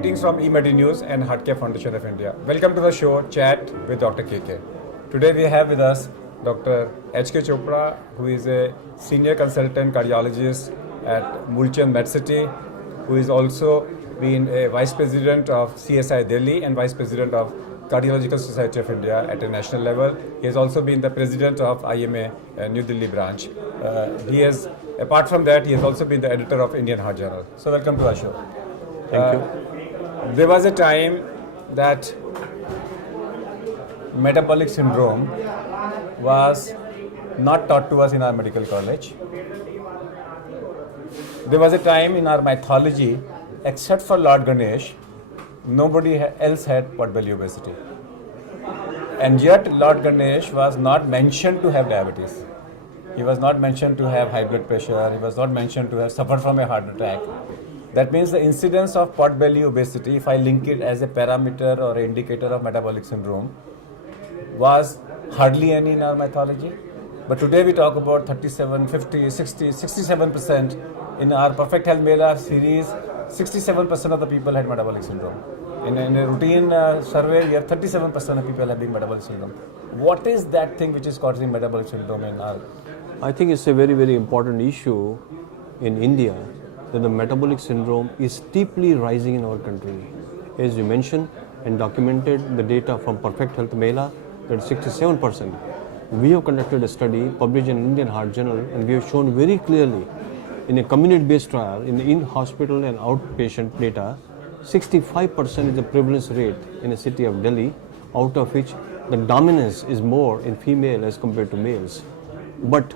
Greetings from eMedi News and H K Foundation of India. Welcome to the show Chat with Dr. KK. Today we have with us Dr. H K Chopra, who is a senior consultant cardiologist at Mulchan MedCity, who is also been a vice president of CSI Delhi and vice president of Cardiological Society of India at a national level. He has also been the president of IMA New Delhi branch. Apart from that, he has also been the editor of Indian Heart Journal. So welcome to our show. Thank you. There was a time that metabolic syndrome was not taught to us in our medical college. There was a time in our mythology, except for Lord Ganesh, nobody else had pot belly obesity. And yet Lord Ganesh was not mentioned to have diabetes. He was not mentioned to have high blood pressure. He was not mentioned to have suffered from a heart attack. That means the incidence of pot belly obesity, if I link it as a parameter or an indicator of metabolic syndrome, was hardly any in our mythology. But today we talk about 37, 50, 60, 67%. In our Perfect Health Mela series, 67% of the people had metabolic syndrome. In a routine survey, we have 37% of people having metabolic syndrome. What is that thing which is causing metabolic syndrome in our? I think it's a very, very important issue in India that the metabolic syndrome is steeply rising in our country. As you mentioned and documented the data from Perfect Health Mela, that 67%. We have conducted a study published in Indian Heart Journal, and we have shown very clearly in a community-based trial in the in-hospital and outpatient data, 65% is the prevalence rate in the city of Delhi, out of which the dominance is more in female as compared to males. But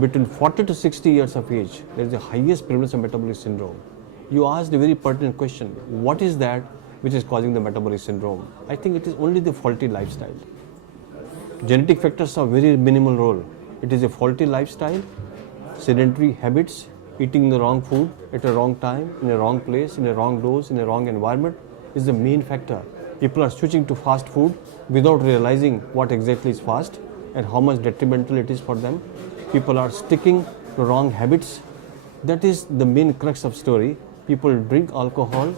between 40 to 60 years of age, there is the highest prevalence of metabolic syndrome. You asked a very pertinent question. What is that which is causing the metabolic syndrome? I think it is only the faulty lifestyle. Genetic factors have very minimal role. It is a faulty lifestyle, sedentary habits, eating the wrong food at a wrong time, in a wrong place, in a wrong dose, in a wrong environment is the main factor. People are switching to fast food without realizing what exactly is fast and how much detrimental it is for them. People are sticking to wrong habits. That is the main crux of story. People drink alcohol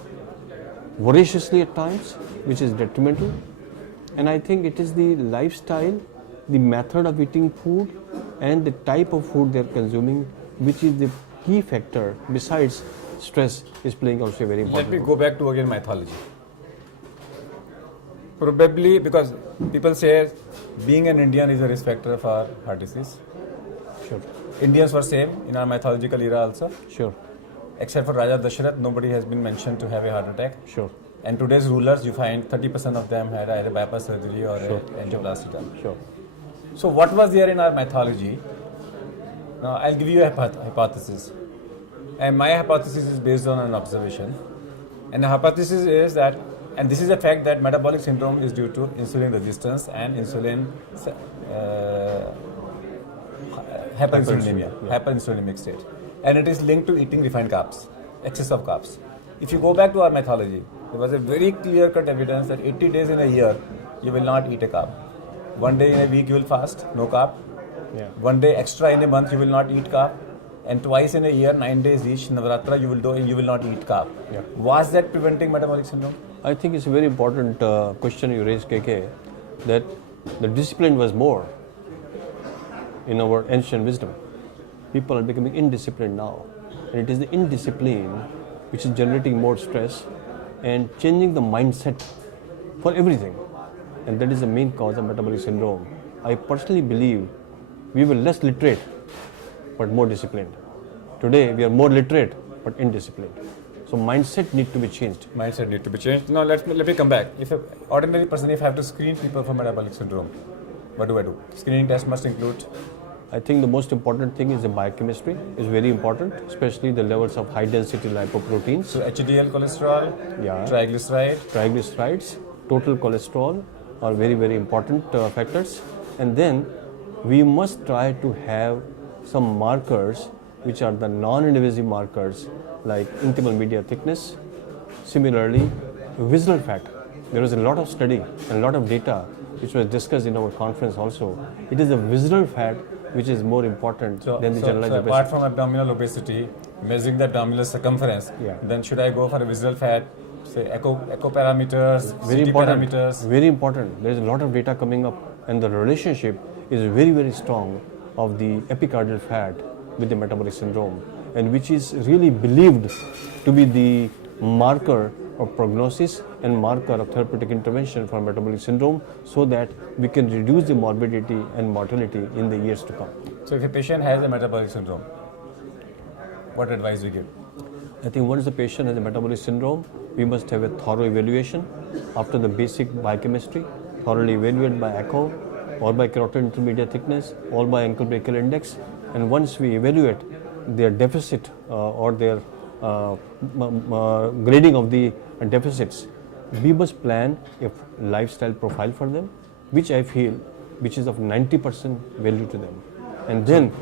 voraciously at times, which is detrimental. And I think it is the lifestyle, the method of eating food, and the type of food they are consuming, which is the key factor. Besides, stress is playing also a very important role. Let me go back to again mythology. Probably because people say being an Indian is a risk factor for heart disease. Sure. Indians were same in our mythological era also. Sure. Except for Raja Dasharath, nobody has been mentioned to have a heart attack. Sure. And today's rulers, you find 30% of them had either bypass surgery or sure. angioplasty done. Sure. So what was there in our mythology? Now I'll give you a hypothesis. And my hypothesis is based on an observation. And the hypothesis is that, and this is a fact, that metabolic syndrome is due to insulin resistance and insulin hyperinsulinemic state. And it is linked to eating refined carbs, excess of carbs. If you go back to our mythology, there was a very clear-cut evidence that 80 days in a year, you will not eat a carb. One day in a week, you will fast, no carb. Yeah. One day extra in a month, you will not eat carb. And twice in a year, 9 days each, Navratra, you will do, and you will not eat carb. Yeah. Was that preventing metabolic syndrome? I think it's a very important question you raised, KK, that the discipline was more in our ancient wisdom. People are becoming indisciplined now. And it is the indiscipline which is generating more stress and changing the mindset for everything. And that is the main cause of metabolic syndrome. I personally believe we were less literate but more disciplined. Today we are more literate but indisciplined. So mindset needs to be changed. Mindset needs to be changed. Now let me come back. If an ordinary person, if I have to screen people for metabolic syndrome, what do I do? Screening test must include? I think the most important thing is the biochemistry is very important, especially the levels of high density lipoproteins. So HDL cholesterol, triglycerides, total cholesterol are very, very important factors. And then we must try to have some markers which are the non-invasive markers like intimal media thickness. Similarly, visceral fat. There was a lot of study and a lot of data which was discussed in our conference also. It is the visceral fat which is more important than the generalized obesity. Apart from abdominal obesity, measuring the abdominal circumference, then should I go for a visceral fat, say echo parameters, Very CT important. parameters? Very important. There is a lot of data coming up, and the relationship is very, very strong of the epicardial fat with the metabolic syndrome, and which is really believed to be the marker of prognosis and marker of therapeutic intervention for metabolic syndrome, so that we can reduce the morbidity and mortality in the years to come. So if a patient has a metabolic syndrome, what advice do you give? I think once the patient has a metabolic syndrome, we must have a thorough evaluation after the basic biochemistry, thoroughly evaluated by echo or by carotid intermediate thickness or by ankle brachial index. And once we evaluate their deficit or their grading of the deficits, we must plan a lifestyle profile for them, which I feel which is of 90% value to them. And then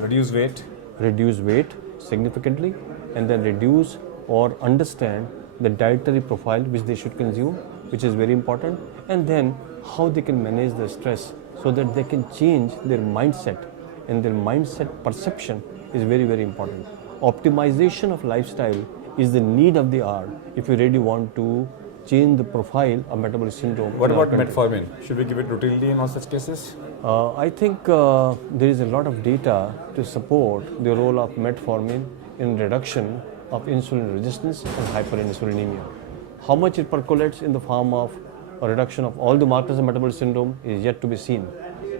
Reduce weight significantly, and then reduce or understand the dietary profile which they should consume, which is very important, and then how they can manage the stress so that they can change their mindset, and their mindset perception is very, very important. Optimization of lifestyle is the need of the hour if you really want to change the profile of metabolic syndrome. What about metformin? Should we give it routinely in all such cases? I think there is a lot of data to support the role of metformin in reduction of insulin resistance and hyperinsulinemia. How much it percolates in the form of a reduction of all the markers of metabolic syndrome is yet to be seen.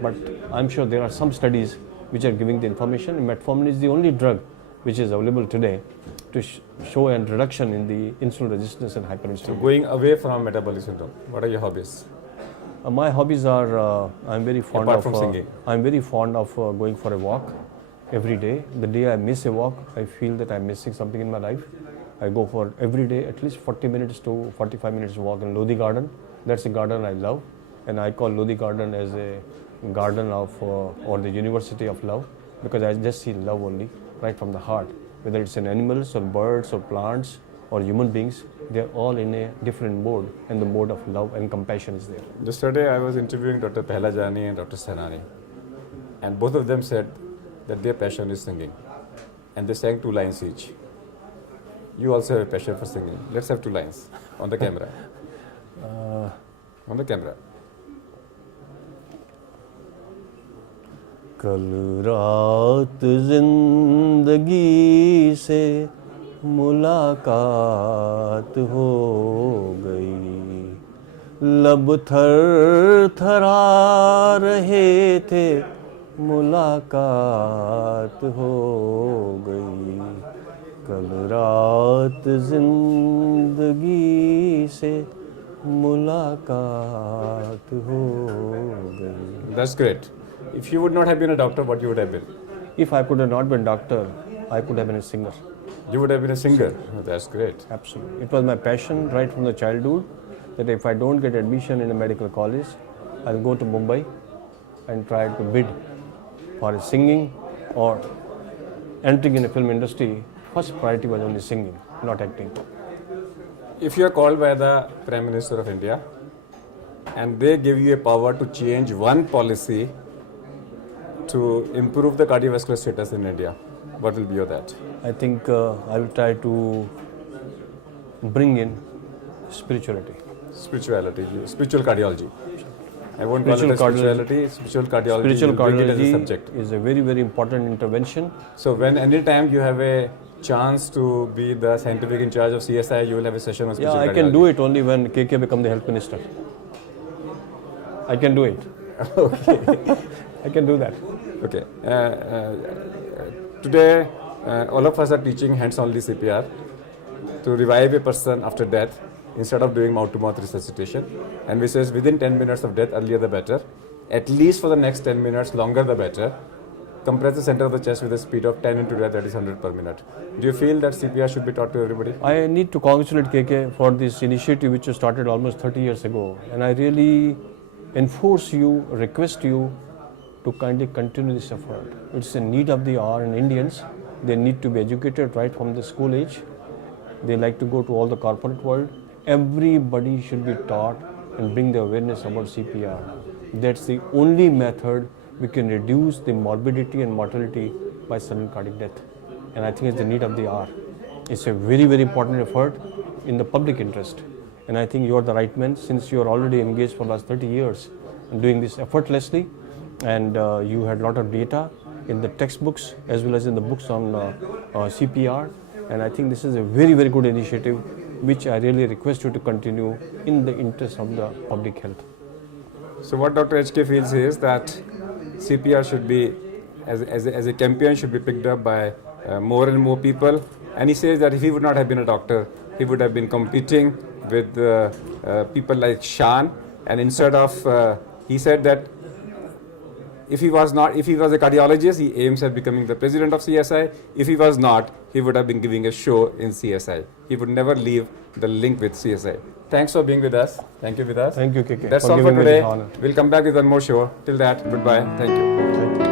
But I'm sure there are some studies which are giving the information. Metformin is the only drug which is available today to show a reduction in the insulin resistance and hyperinsulinemia. So going away from metabolic syndrome, what are your hobbies? My hobbies are I'm very fond Apart of from singing. I'm very fond of going for a walk every day. The day I miss a walk, I feel that I'm missing something in my life. I go for every day at least 40 minutes to 45 minutes walk in Lodi Garden. That's a garden I love, and I call Lodi Garden as a garden of or the University of Love, because I just see love only right from the heart. Whether it's in animals or birds or plants or human beings, they're all in a different mode, and the mode of love and compassion is there. Yesterday I was interviewing Dr. Pehlajani and Dr. Sainani, and both of them said that their passion is singing, and they sang 2 lines each. You also have a passion for singing. Let's have 2 lines on the camera. On the camera. कल रात जिंदगी से मुलाकात हो गई, लब थर थरा रहे थे, मुलाकात हो गई, कल रात जिंदगी से मुलाकात हो गई. That's great. If you would not have been a doctor, what you would have been? If I could have not been doctor, I could have been a singer. You would have been a singer. Oh, that's great. Absolutely. It was my passion right from the childhood that if I don't get admission in a medical college, I'll go to Mumbai and try to bid for singing or entering in a film industry. First priority was only singing, not acting. If you are called by the Prime Minister of India and they give you a power to change one policy to improve the cardiovascular status in India, what will be your that? I think I will try to bring in spirituality. Spiritual cardiology. I won't call it as spirituality, spiritual cardiology. Spiritual bring it as a cardiology subject. is a very, very important intervention. So when any time you have a chance to be the scientific in charge of CSI, you will have a session on spiritual Yeah, I can do it only when KK become the health minister. I can do it. Okay. I can do that. Okay. Today, all of us are teaching hands-only CPR to revive a person after death instead of doing mouth-to-mouth resuscitation. And we says within 10 minutes of death, earlier the better. At least for the next 10 minutes, longer the better. Compress the center of the chest with a speed of 10 into death, that is 100 per minute. Do you feel that CPR should be taught to everybody? I need to congratulate KK for this initiative which was started almost 30 years ago. And I really enforce you, request you to kindly continue this effort. It's a need of the hour, and Indians, they need to be educated right from the school age. They like to go to all the corporate world. Everybody should be taught and bring the awareness about CPR. That's the only method we can reduce the morbidity and mortality by sudden cardiac death. And I think it's the need of the hour. It's a very, very important effort in the public interest. And I think you are the right man, since you are already engaged for the last 30 years and doing this effortlessly, and you had a lot of data in the textbooks as well as in the books on CPR. And I think this is a very, very good initiative, which I really request you to continue in the interest of the public health. So what Dr. HK feels is that CPR should be, as a campaign, should be picked up by more and more people. And he says that if he would not have been a doctor, he would have been competing with people like Shan. And instead of, he said that if he was a cardiologist, he aims at becoming the president of CSI. If he was not, he would have been giving a show in CSI. He would never leave the link with CSI. Thanks for being with us. Thank you, Vidas. Thank you, KK. That's all for today. We'll come back with one more show. Till that, goodbye. Thank you.